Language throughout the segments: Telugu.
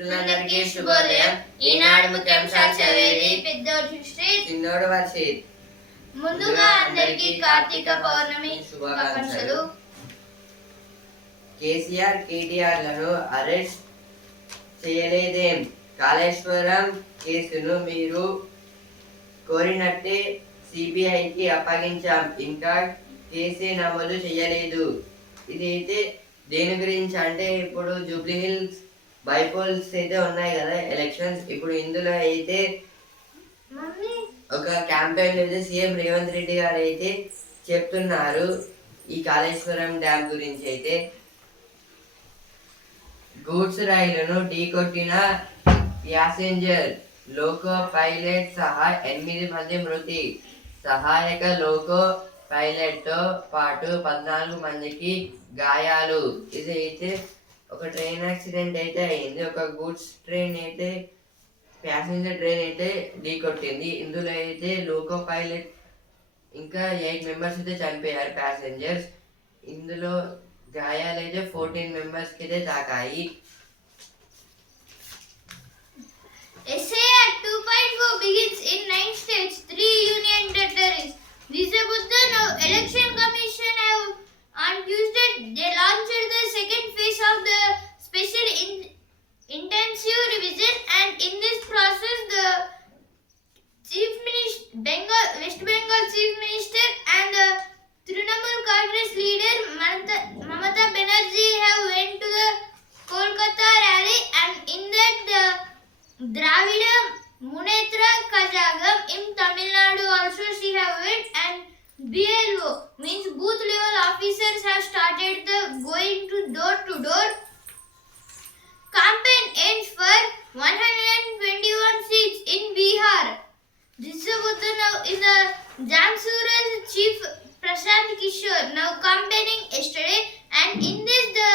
మిత్రులందరికీ శుభోదయం ఈనాడు ముఖ్యాంశాలు చదివేది పెద్దోడు హిస్టరీ చిన్నోడు వర్షిత్ ముందుగా అందరికీ కార్తీక పౌర్ణమి శుభాకాంక్షలు. కేసీఆర్ కేటీఆర్లను అరెస్ట్ చేయలేదేం? కాళేశ్వరం కేసును మీరు కోరినట్టే సిబిఐకి అప్పగించాం. ఇంకా కేసే నమోదు చేయలేదు. ఇదైతే దేని గురించి అంటే ఇప్పుడు జూబ్లీ హిల్స్ బైపోల్స్ అయితే ఉన్నాయి కదా ఎలక్షన్స్ ఇప్పుడు ఇందులో అయితే ఒక క్యాంపెయిన్ అయితే సీఎం రేవంత్ రెడ్డి గారు అయితే చెప్తున్నారు ఈ కాళేశ్వరం డ్యామ్ గురించి అయితే. గూడ్స్ రైలును ఢీకొట్టిన ప్యాసింజర్ లోకో పైలట్ సహా ఎనిమిది మంది మృతి. సహాయక లోకో పైలట్తో పాటు పద్నాలుగు మందికి గాయాలు. ఇది అయితే ఒక ట్రైన్ యాక్సిడెంట్ అయితే అయింది ఒక గూడ్స్ ట్రైన్ అయితే ప్యాసింజర్ ట్రైన్ అయితే ఢీకొట్టింది ఇందులో అయితే లోకో పైలట్ ఇంకా ఎయిట్ మెంబర్స్ అయితే చనిపోయారు ప్యాసింజర్స్ ఇందులో గాయాలైతే ఫోర్టీన్ మెంబర్స్కి అయితే తాకాయి SAR 2.4 begins in nine states, three union territories. This is the. Election Commission have on Tuesday they launched the second phase of the special in, intensive revision, and in this process the Chief Minister Bengal West Bengal Chief Minister and the Trinamool Congress leader Mamata, Mamata Banerjee have went to the Kolkata rally, and in that the Dravida Munetra Kazagam in Tamil Nadu also she have went and BLO means booth level officers have started the going to door to door. Campaign aims for 121 seats in Bihar. This is the Jamsura's chief Prashant Kishore now campaigning yesterday and in this the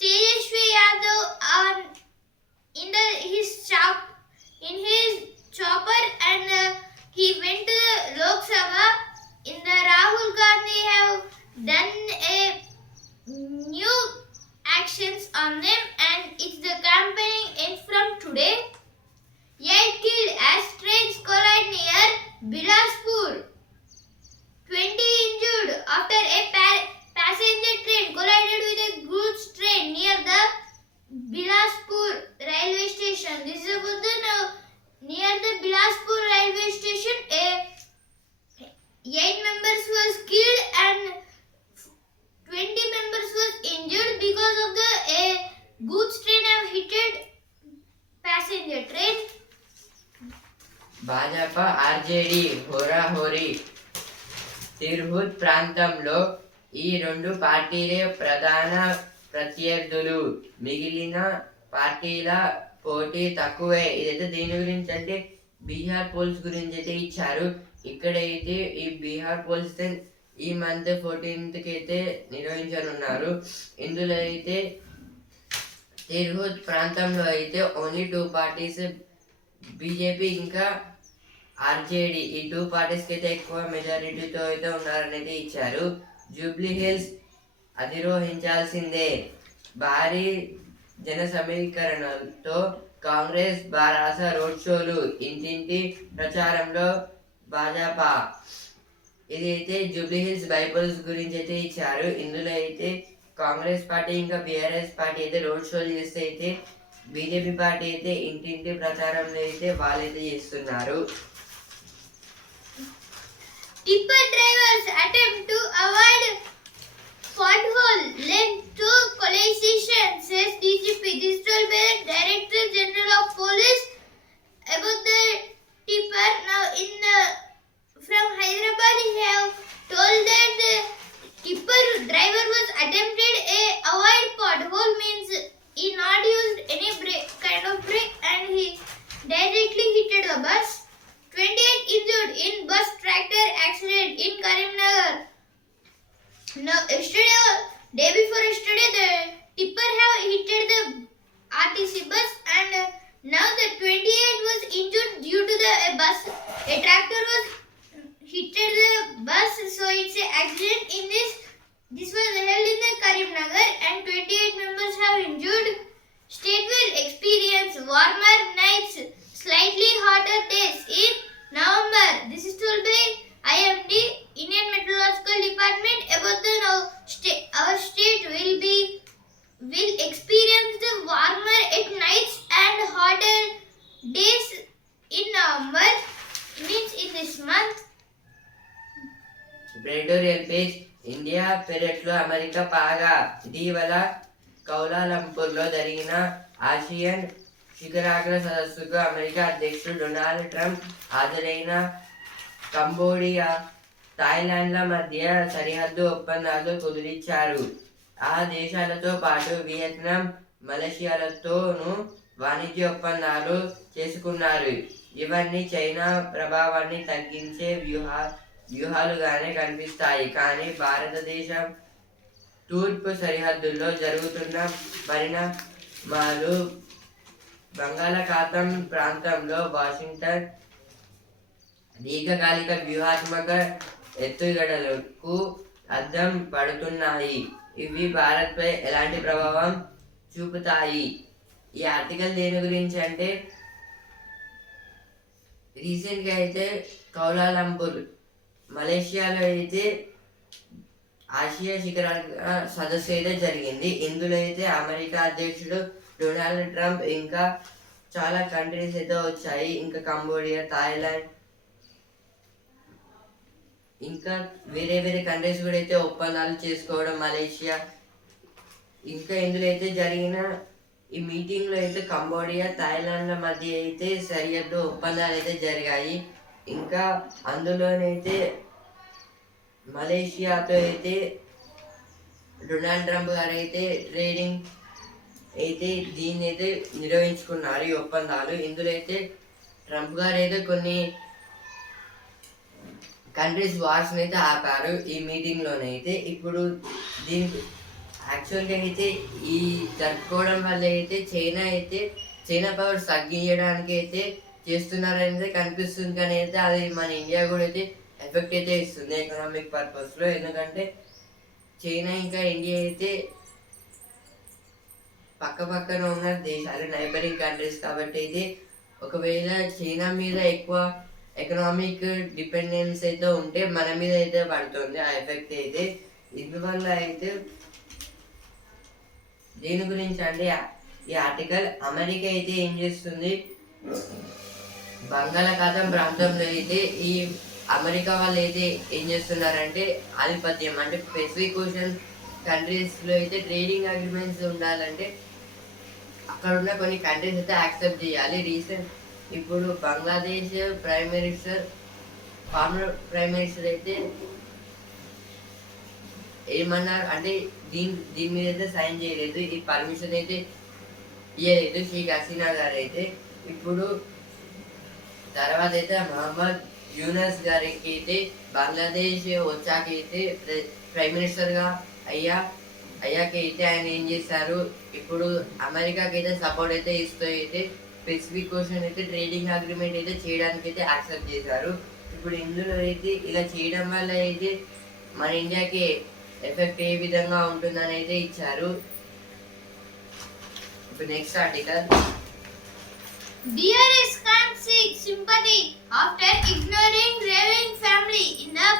Tejashwi Yadav on in the his shop in his chopper and uh, he went to the Lok Sabha. ఇంద రాహుల్ గాంధీ ప్రధాన ప్రత్యర్థులు మిగిలిన పార్టీల పోటీ తక్కువే. ఇదైతే దీని గురించి అంటే బీహార్ పోల్స్ గురించి అయితే ఇచ్చారు. ఇక్కడైతే ఈ బీహార్ పోల్స్ ఈ మంత్ ఫోర్టీన్త్కి అయితే నిర్వహించనున్నారు. ఇందులో అయితే తిర్హుత్ ప్రాంతంలో అయితే ఓన్లీ టూ పార్టీస్ బీజేపీ ఇంకా ఆర్జేడీ. ఈ టూ పార్టీస్కి అయితే ఎక్కువ మెజారిటీతో అయితే ఉన్నారని అయితే ఇచ్చారు. జూబ్లీ హిల్స్ అధిరోహించాల్సిందే. భారీ జన సమీకరణతో కాంగ్రెస్ బారాస రోడ్ షోలు ఇంటింటి ప్రచారంలో భాజపా. ఇది అయితే జూబ్లీ హిల్స్ బైబుల్స్ గురించి అయితే ఇచ్చారు. ఇందులో అయితే కాంగ్రెస్ పార్టీ ఇంకా బీఆర్ఎస్ పార్టీ అయితే రోడ్ షోలు చేస్తే అయితే బీజేపీ పార్టీ అయితే ఇంటింటి ప్రచారంలో అయితే వాళ్ళైతే చేస్తున్నారు. Tipper drivers attempt to avoid pothole led to collision, says DGP. Told the Director General of Police about the tipper. Now, in the from Hyderabad, have told that the tipper driver was attempted a avoid pothole means he not used any brake kind of brake and he directly hit the bus. 28 injured in bus tractor accident in Karimnagar. Now yesterday or day before yesterday, the tipper have hit the RTC bus and now the 28 was injured due to the bus. A tractor was hit the bus, so it's an accident in this. This was held in the Karimnagar and 28 members have injured. State will experience warmer nights, slightly hotter days in November. This is told by IMD Indian Meteorological Department about the now state, our state will be will experience the warmer at nights and hotter days in November means in this month. Editorial page Peretlo America Paga Divala Kaula Lampurlo Darina ASEAN శిఖరాగ్ర సదస్సుకు అమెరికా అధ్యక్షుడు డొనాల్డ్ ట్రంప్ హాజరైన కంబోడియా థాయిలాండ్ల మధ్య సరిహద్దు ఒప్పందాలు కుదిరించారు ఆ దేశాలతో పాటు వియత్నాం మలేషియాలతోనూ వాణిజ్య ఒప్పందాలు చేసుకున్నారు. ఇవన్నీ చైనా ప్రభావాన్ని తగ్గించే వ్యూహా వ్యూహాలుగానే కనిపిస్తాయి. కానీ భారతదేశం తూర్పు సరిహద్దుల్లో జరుగుతున్న పరిణామాలు బంగాళాఖాతం ప్రాంతంలో వాషింగ్టన్ దీర్ఘకాలిక వ్యూహాత్మక ఎత్తుగడలకు అద్దం పడుతున్నాయి. ఇవి భారత్పై ఎలాంటి ప్రభావం చూపుతాయి? ఈ ఆర్టికల్ దేని గురించి అంటే రీసెంట్గా అయితే కౌలాలంపూర్ మలేషియాలో అయితే ఆసియా శిఖరాల సదస్సు అయితే జరిగింది. ఇందులో అయితే అమెరికా అధ్యక్షుడు డొనాల్డ్ ట్రంప్ ఇంకా చాలా కంట్రీస్ అయితే వచ్చాయి. ఇంకా కంబోడియా థాయిలాండ్ ఇంకా వేరే వేరే కంట్రీస్ కూడా అయితే ఒప్పందాలు చేసుకోవడం మలేషియా. ఇంకా ఇందులో అయితే జరిగిన ఈ మీటింగ్లో అయితే కంబోడియా థాయిలాండ్ల మధ్య అయితే సరిహద్దు ఒప్పందాలు అయితే జరిగాయి. ఇంకా అందులోనైతే మలేషియాతో అయితే డొనాల్డ్ ట్రంప్ గారు అయితే ట్రేడింగ్ అయితే దీన్ని అయితే నిర్వహించుకున్నారు ఈ ఒప్పందాలు. ఇందులో అయితే ట్రంప్ గారు అయితే కొన్ని కంట్రీస్ వార్స్ అయితే ఆపారు ఈ మీటింగ్లోనైతే ఇప్పుడు దీనికి యాక్చువల్గా అయితే ఈ జరుపుకోవడం వల్ల అయితే చైనా అయితే చైనా పవర్ తగ్గించడానికి అయితే చేస్తున్నారని అయితే కనిపిస్తుంది. కానీ అయితే అది మన ఇండియా కూడా అయితే ఎఫెక్ట్ అయితే ఇస్తుంది ఎకనామిక్ పర్పస్లో ఎందుకంటే చైనా ఇంకా ఇండియా అయితే పక్క పక్కన ఉన్న దేశాలు నైబరింగ్ కంట్రీస్ కాబట్టి అయితే ఒకవేళ చైనా మీద ఎక్కువ ఎకనామిక్ డిపెండెన్స్ అయితే ఉంటే మన మీద అయితే పడుతుంది ఆ ఎఫెక్ట్ అయితే. ఇందువల్ల అయితే దీని గురించి అంటే ఈ ఆర్టికల్ అమెరికా అయితే ఏం చేస్తుంది? బంగాళాఖాతం ప్రాంతంలో అయితే ఈ అమెరికా వాళ్ళు అయితే ఏం చేస్తున్నారంటే ఆధిపత్యం అంటే పెసిఫిక్ ఓషన్ కంట్రీస్లో అయితే ట్రేడింగ్ అగ్రిమెంట్స్ ఉండాలంటే అక్కడ ఉన్న కొన్ని కంట్రీస్ అయితే యాక్సెప్ట్ చేయాలి. రీసెంట్ ఇప్పుడు Bangladesh prime minister former prime minister అయితే ఏమన్నారు? అంటే దీని దీని మీద అయితే సైన్ చేయలేదు. ఈ పర్మిషన్ అయితే ఇవ్వలేదు షేక్ హసీనా గారు అయితే. ఇప్పుడు తర్వాత అయితే మహమ్మద్ యూనస్ గారికి అయితే బంగ్లాదేశ్ వచ్చాక అయితే ప్రైమ్ మినిస్టర్గా అయ్యా అయ్యాక అయితే ఆయన ఏం చేశారు? ఇప్పుడు అమెరికాకి అయితే సపోర్ట్ అయితే ఇస్తూ అయితే స్పెసిఫిక్ క్వశ్చన్ అయితే ట్రేడింగ్ అగ్రిమెంట్ అయితే చేయడానికి అయితే యాక్సెప్ట్ చేశారు ఇప్పుడు ఇందులో అయితే ఇలా చేయడం వల్ల అయితే మన ఇండియాకి ఎఫెక్ట్ ఏ విధంగా ఉంటుందని అయితే ఇచ్చారు ఇప్పుడు next article Dear scam seek sympathy after ignoring Raving family in the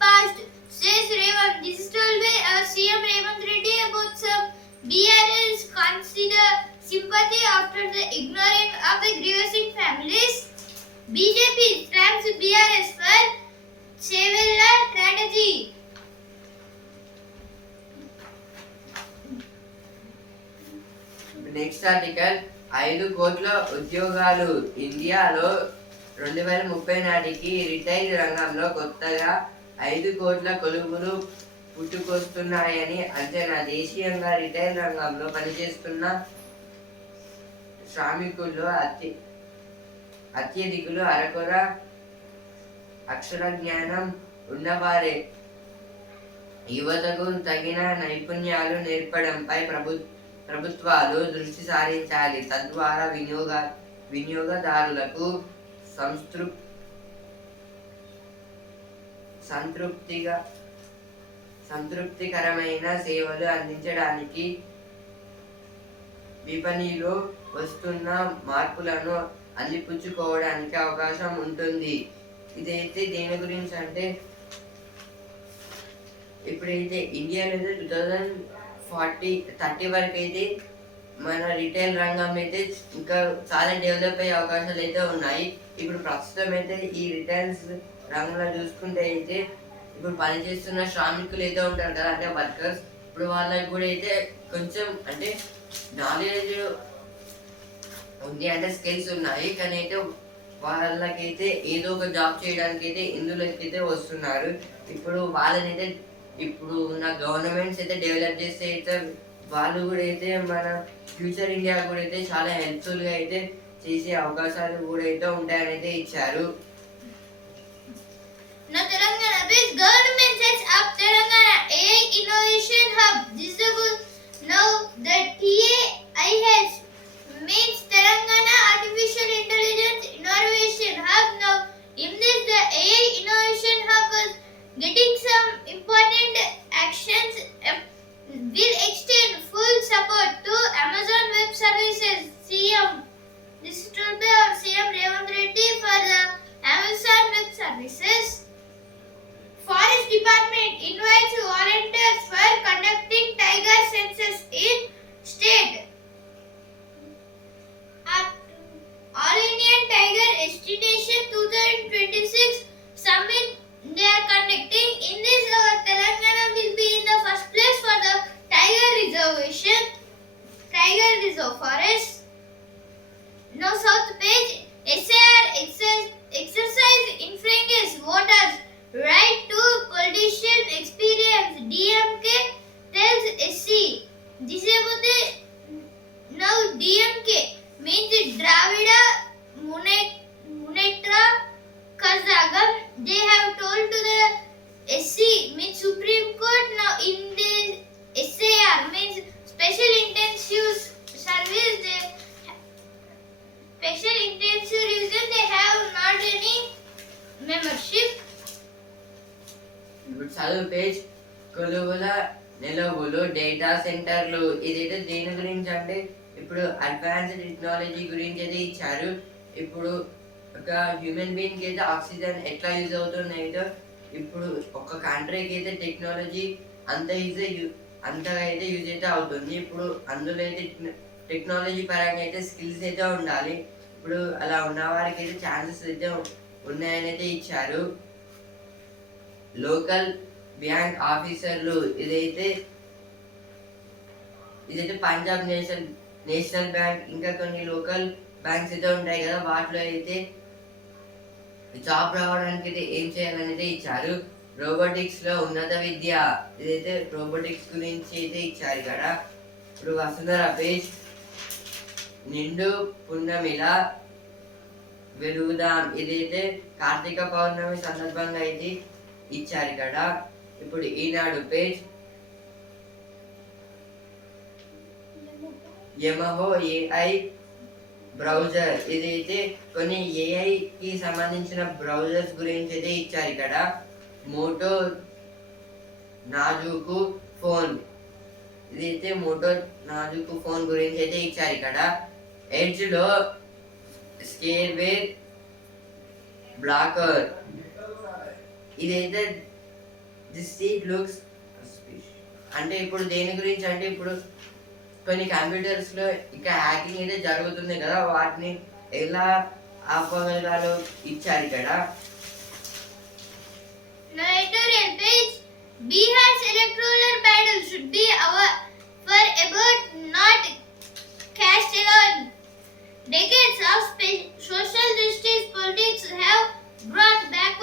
past, says Revant. This is told by our CM Revant Reddy about some BRS consider sympathy after the ignoring of the grieving families. BJP slams BRS for Chevella strategy. Next article ఐదు కోట్ల ఉద్యోగాలు ఇండియాలో రెండు వేల ముప్పై నాటికి రిటైల్ రంగంలో కొత్తగా ఐదు కోట్ల కొలువులు పుట్టుకొస్తున్నాయని అంచనా దేశీయంగా రిటైల్ రంగంలో పనిచేస్తున్న శ్రామికులు అత్య అత్యధికులు అరకొర అక్షర జ్ఞానం ఉన్నవారే. యువతకు తగిన నైపుణ్యాలు నేర్పడంపై ప్రభు ప్రభుత్వాలు దృష్టి సారించాలి. తద్వారా వినియోగ వినియోగదారులకు సంతృప్ సంతృప్తిగా సంతృప్తికరమైన సేవలు అందించడానికి విపణిలో వస్తున్న మార్పులను అల్లిపుచ్చుకోవడానికి అవకాశం ఉంటుంది. ఇదైతే దేని గురించి అంటే ఇప్పుడైతే ఇండియా అయితే టూ థౌజండ్ ఫార్టీ థర్టీ వరకు అయితే మన రిటైల్ రంగం అయితే ఇంకా చాలా డెవలప్ అయ్యే అవకాశాలు అయితే ఉన్నాయి. ఇప్పుడు ప్రస్తుతం అయితే ఈ రిటైల్స్ రంగంలో చూసుకుంటే అయితే ఇప్పుడు పనిచేస్తున్న శ్రామికులు అయితే ఉంటారు కదా అంటే వర్కర్స్. ఇప్పుడు వాళ్ళకి కూడా అయితే కొంచెం అంటే నాలెడ్జ్ ఉంది అంటే స్కిల్స్ ఉన్నాయి కానీ అయితే వాళ్ళకైతే ఏదో ఒక జాబ్ చేయడానికి అయితే ఇందులోకి అయితే వస్తున్నారు ఇప్పుడు వాళ్ళనైతే ఇప్పుడు ఉన్న గవర్నమెంట్స్ అయితే డెవలప్ చేస్తే అయితే వాళ్ళు కూడా అయితే మన ఫ్యూచర్ ఇండియా కూడా అయితే చాలా హెల్ప్ఫుల్గా అయితే చేసే అవకాశాలు కూడా అయితే ఉంటాయని అయితే ఇచ్చారు Now Telangana based government sets up Telangana AI Innovation Hub. This is the good. Now the means Telangana Artificial Intelligence Innovation Hub. Now in this the AI Innovation Hub was getting some important जिसे बोलते नव डीएम के హ్యూమన్ బీయింగ్కి అయితే ఆక్సిజన్ ఎట్లా యూజ్ అవుతున్నాయో ఇప్పుడు ఒక కంట్రీకి అయితే టెక్నాలజీ అంత ఈజీ అంతగా అయితే యూజ్ అయితే అవుతుంది. ఇప్పుడు అందులో అయితే టెక్నాలజీ పరంగా అయితే స్కిల్స్ అయితే ఉండాలి. ఇప్పుడు అలా ఉన్న వారికి అయితే ఛాన్సెస్ అయితే ఉన్నాయని అయితే ఇచ్చారు. లోకల్ బ్యాంక్ ఆఫీసర్లు ఇదైతే ఇదైతే పంజాబ్ నేషనల్ నేషనల్ బ్యాంక్ ఇంకా కొన్ని లోకల్ బ్యాంక్స్ అయితే ఉంటాయి కదా వాటిలో అయితే జాబ్ రావడానికి అయితే ఏం చేయాలనేది ఇచ్చారు. రోబోటిక్స్లో ఉన్నత విద్య ఇదైతే రోబోటిక్స్ గురించి అయితే ఇచ్చారు ఇక్కడ. ఇప్పుడు వసుంధర పేజ్ నిండు పున్నమిలా వెలుగుదాం. ఇదైతే కార్తీక పౌర్ణమి సందర్భంగా అయితే ఇచ్చారు ఇక్కడ. ఇప్పుడు ఈనాడు పేజ్ యమహో ఏఐ బ్రౌజర్. ఇదైతే కొన్ని ఏఐకి సంబంధించిన బ్రౌజర్స్ గురించి అయితే ఇచ్చారు ఇక్కడ. మోటో నాజుకు ఫోన్. ఇదైతే మోటో నాజుకు ఫోన్ గురించి అయితే ఇచ్చారు ఇక్కడ. ఎడ్జ్లో స్కేర్వేర్ బ్లాకర్. ఇదైతే దిస్ సీట్ లుక్స్ అంటే ఇప్పుడు దేని గురించి అంటే ఇప్పుడు కొన్ని కంప్యూటర్స్లో ఇక హ్యాకింగ్ అయితే జరుగుతుంది కదా వాటిని ఎలా ఆపగలగాలో ఇచ్చారు ఇక్కడ Bihar's electoral battle should be our for about not cast alone. Decades of social justice politics have brought back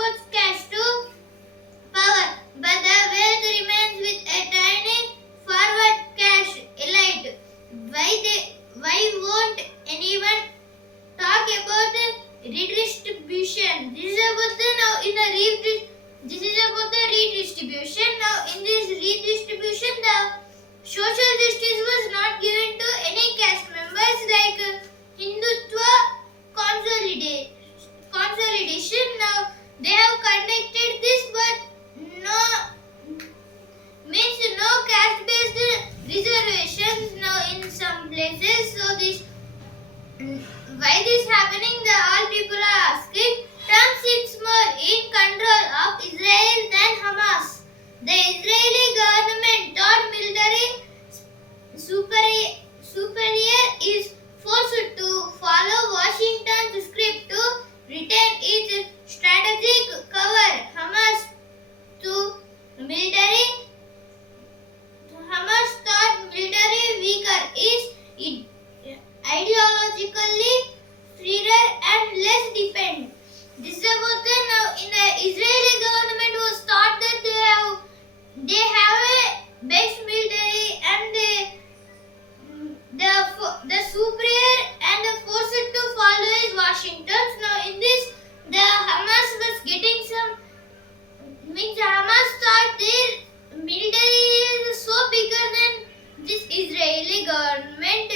government.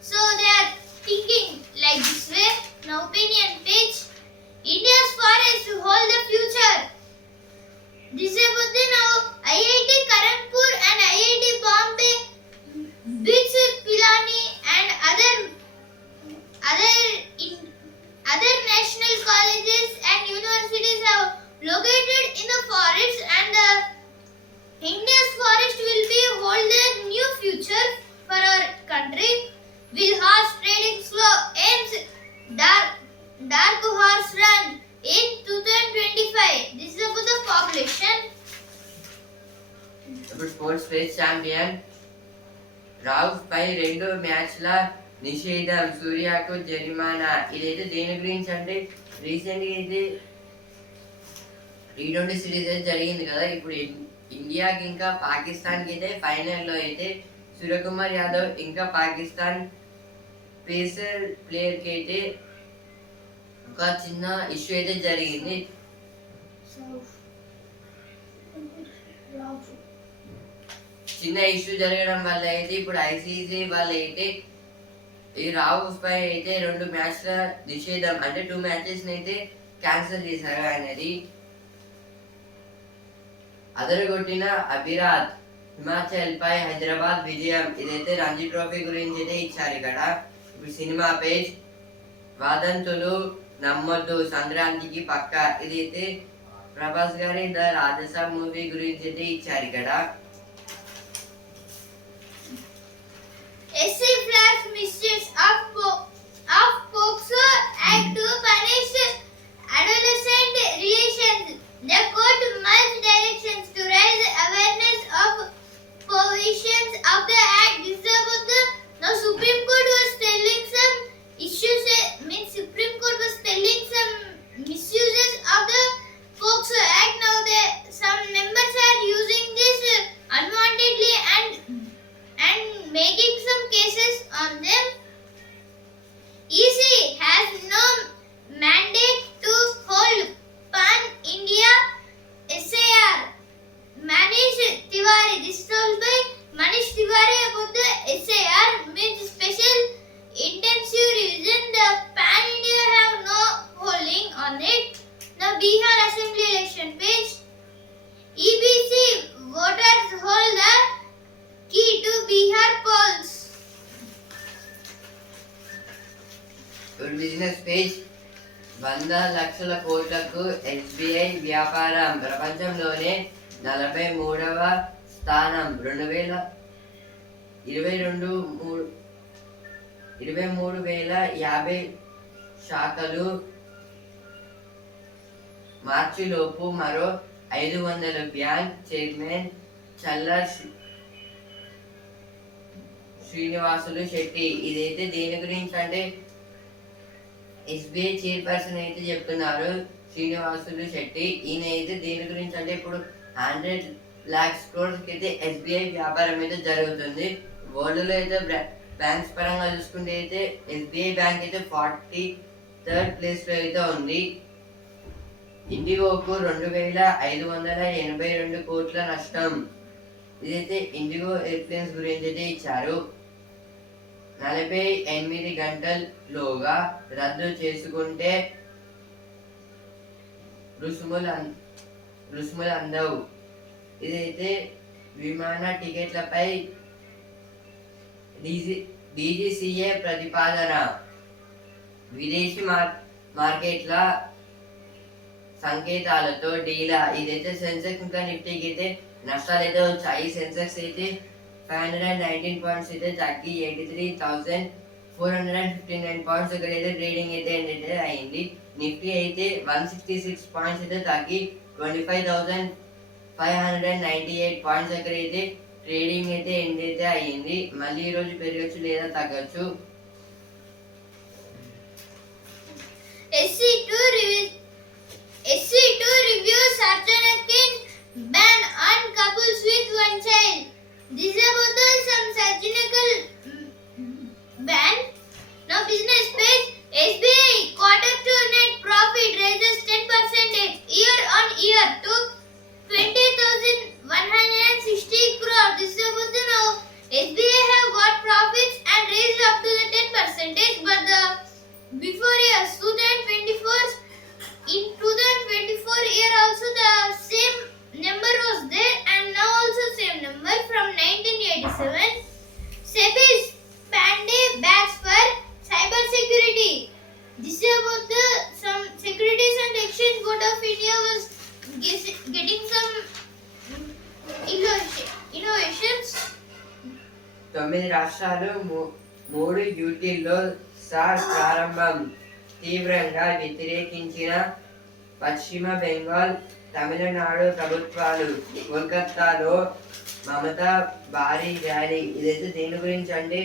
So they are thinking like this way. Now opinion page. India's forest to hold the future. This is the now IIT Karanpur and IIT Bombay, BITS Pilani and other other in, other national colleges and universities are located in the forest and the India's forest will be hold a new future for our country. Will horse trading slow aims dark dark horse run in 2025. This is about the population. ఇప్పుడు స్పోర్ట్స్ స్పేస్ ఛాంపియన్ రావుఫ్ పై రెండు మ్యాచ్ల నిషేధం సూర్యకు జరిమానా ఇదైతే దేని గురించి అంటే రీసెంట్గా అయితే టీ ట్వంటీ సిరీస్ అయితే జరిగింది కదా ఇప్పుడు ఇండియాకి ఇంకా పాకిస్తాన్కి అయితే ఫైనల్లో అయితే సూర్యకుమార్ యాదవ్ ఇంకా పాకిస్తాన్ పేసర్ ప్లేయర్కి అయితే ఒక చిన్న ఇష్యూ అయితే జరిగింది. చిన్న ఇష్యూ జరగడం వల్ల అయితే ఇప్పుడు ఐసీసీ వాళ్ళు అయితే ఈ రావు పై అయితే రెండు మ్యాచ్ల నిషేధం అంటే టూ మ్యాచెస్ అయితే క్యాన్సిల్ చేశారు అనేది అదరగొట్టిన అభిరాత్ హిమాచల్పై హైదరాబాద్ విజయం. ఇదైతే రంజీ ట్రోఫీ గురించి అయితే ఇచ్చారు ఇక్కడ. సినిమా పేజ్ వాదంతులు నమ్మద్దు సంక్రాంతికి పక్క. ఇదైతే ప్రభాస్ గారి ద రాజసాబ్ మూవీ గురించి అయితే ఇచ్చారు ఇక్కడ. Of provisions of the Act. About the now Supreme Court was telling some issues. eh, Means Supreme Court was telling some misuses of the POCSO Act. Now the some members are using this eh, unwantedly and and making some cases on them. EC has no mandate to మార్చిలోపు ఐదు వందల బ్యాంక్ చైర్మన్ చల్ల శ్రీనివాసులు శెట్టి ఇదైతే దేని గురించి అంటే ఎస్బీఐ చైర్పర్సన్ అయితే చెప్తున్నారు శ్రీనివాసులు శెట్టి ఈయన అయితే దేని గురించి అంటే ఇప్పుడు హండ్రెడ్ లాక్స్ క్రోర్స్ అయితే ఎస్బీఐ వ్యాపారం అయితే జరుగుతుంది. వరల్డ్లో అయితే బ్యాంక్స్ పరంగా చూసుకుంటే అయితే ఎస్బీఐ బ్యాంక్ అయితే ఫార్టీ థర్డ్ ప్లేస్లో అయితే ఉంది. ఇండిగోకు రెండు వేల ఐదు వందల ఎనభై రెండు కోట్ల నష్టం. ఇదైతే ఇండిగో ఎయిర్ప్లేన్స్ గురించి అయితే ఇచ్చారు. నలభై ఎనిమిది గంటల్లోగా రద్దు చేసుకుంటే రుసుములు రుసుములు అందవు. ఇదైతే విమాన టికెట్లపై డీజీ డీజీసీఏ ప్రతిపాదన. విదేశీ మార్ మార్కెట్ల సంకేతాలతో డీలా. ఇదైతే సెన్సెక్స్ ఇంకా నిఫ్టీకి అయితే నష్టాలు అయితే వచ్చాయి. సెన్సెక్స్ అయితే five hundred and nineteen points అయితే తగ్గి eighty three thousand four hundred and fifty nine points ఇక్కడ అయితే ట్రేడింగ్ అయితే ఏంటంటే అయింది. నిఫ్టీ అయితే వన్ సిక్స్టీ సిక్స్ పాయింట్స్ అయితే తగ్గి twenty five thousand five hundred and ninety eight points దగ్గర అయితే ట్రేడింగ్ అయితే ఎండ్ అయితే అయ్యింది మళ్ళీ ఈ రోజు పెరగచ్చు లేదా తగ్గచ్చు. SC2 reviews SC2 reviews ban on couples with one child. This is about some surgical sir ప్రారంభం. తీవ్రంగా వ్యతిరేకించిన పశ్చిమ బెంగాల్ తమిళనాడు ప్రభుత్వాలు. కోల్కత్తాలో మమతా భారీ ర్యాలీ. ఇదైతే దేని గురించి అండి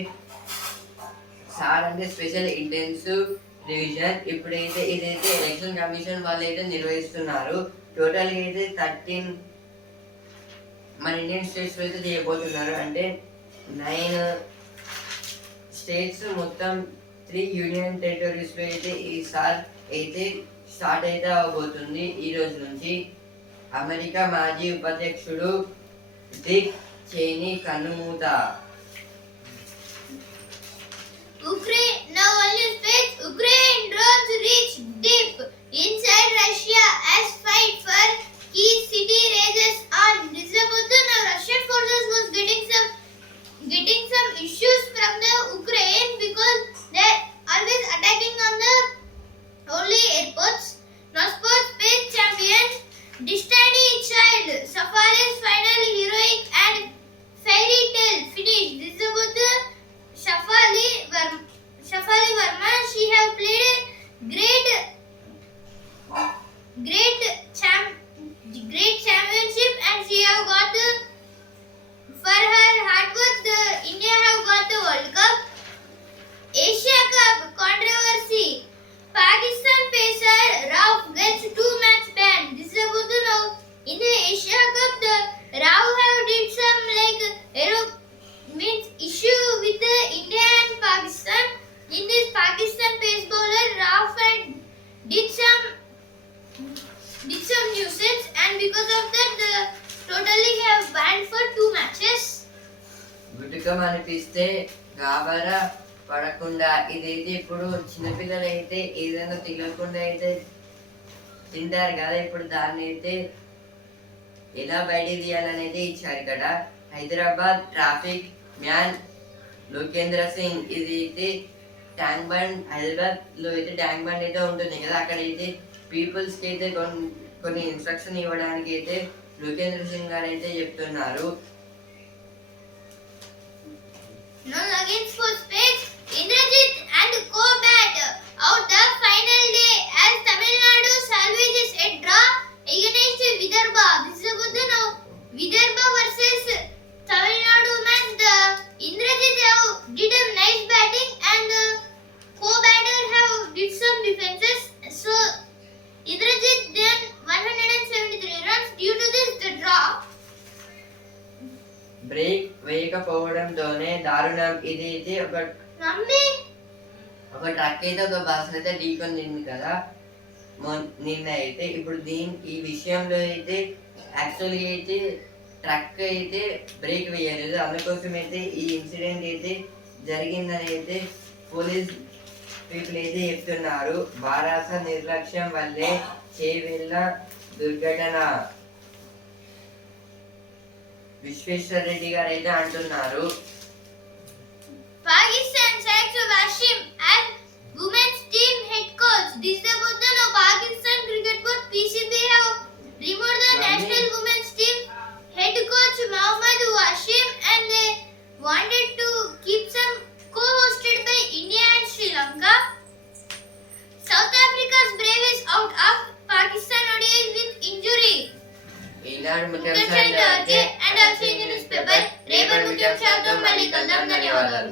సార్ అంటే స్పెషల్ ఇంటెన్సివ్ రివిజన్. ఇప్పుడైతే ఇదైతే ఎలక్షన్ కమిషన్ వాళ్ళు అయితే నిర్వహిస్తున్నారు. టోటల్గా అయితే థర్టీన్ మన ఇండియన్ స్టేట్స్ అయితే చేయబోతున్నారు. అంటే నైన్ స్టేట్స్ మొత్తం త్రీ యూనియన్ టెరిటరీస్లో అయితే ఈసారి అయితే స్టార్ట్ అయితే అవబోతుంది. ఈ రోజు నుంచి అమెరికా మాజీ ఉపాధ్యక్షుడు డిక్ చేని కన్నుమూత. Ukraine now only space Ukraine drones reach deep inside Russia as fight for key city rages on. This is about the now Russian forces was getting some getting some issues from the Ukraine because they're always attacking on the only airports. Now sports space champion Destiny Child Safari's final heroic and fairy tale finish. This is about the Shafali Verma. Shafali Verma. She have played a great, great champ, great championship, and she have got the for her hard work. The India have got the World Cup. Asia Cup controversy. Pakistan pacer Rauf gets two match ban. This is about the now. In the Asia Cup, the Rauf have did some like aero means issue with the India and Pakistan. In this Pakistan pace bowler Rauf and did some did some nuisance and because of that the totally have banned for two matches. గుటుకం అనిపిస్తే గాబరా పడకుండా ఇదైతే ఇప్పుడు చిన్నపిల్లలు అయితే ఏదైనా తినకుండా అయితే తింటారు కదా ఇప్పుడు దాన్ని అయితే ఎలా బయట తీయాలనేది ఇచ్చారు కదా. హైదరాబాద్ ట్రాఫిక్ మ్యాన్ లోకేంద్ర సింగ్ ఇది అయితే ట్యాంక్ బండ్ హైదరాబాద్లో అయితే ట్యాంక్ బండ్ అయితే ఉంటుంది కదా. అక్కడ అయితే పీపుల్స్కి అయితే కొన్ని కొన్ని ఇన్స్ట్రక్షన్ ఇవ్వడానికి అయితే లోకేంద్ర సింగ్ గారు అయితే చెప్తున్నారు. Now again sports page. Indrajit and co-bat out the final day as Tamil Nadu salvages a draw against Vidarbha. This is about the now Vidarbha versus Tamil Nadu match. The Indrajit have did a nice batting and the co-batter have did some defenses. So Indrajit then 173 runs. Due to this, the draw. Brake వేయకపోవడంతోనే దారుణం ఇది అయితే ఒక. ఒక ట్రక్ అయితే ఒక బస్ అయితే ఢీకొనింది కదా నిన్న అయితే ఇప్పుడు దీని ఈ విషయంలో అయితే యాక్చువల్గా అయితే ట్రక్ అయితే బ్రేక్ వేయలేదు. అందుకోసం అయితే ఈ ఇన్సిడెంట్ అయితే జరిగిందని అయితే పోలీస్ పీపుల్ అయితే చెప్తున్నారు. బారాస నిర్లక్ష్యం వల్లే చేవెళ్ళ దుర్ఘటన. విశ్వేశ్వర రెడ్డి గారు అయితే అంటున్నారు. Pakistan selects Washim and women's team head coach डिसेबुद्दन और Pakistan cricket board PCB have removed the national women's team head coach Mohammad Washim and they wanted to keep some co-hosted by India and Sri Lanka. South Africa's brave is out of Pakistan ODI with injury. ಮುಖ್ಯಾಂಶ and also Indian newspaper ರೇವನ್ ಮುಖ್ಯಾಂಶ ಧನ್ಯವಾದಗಳು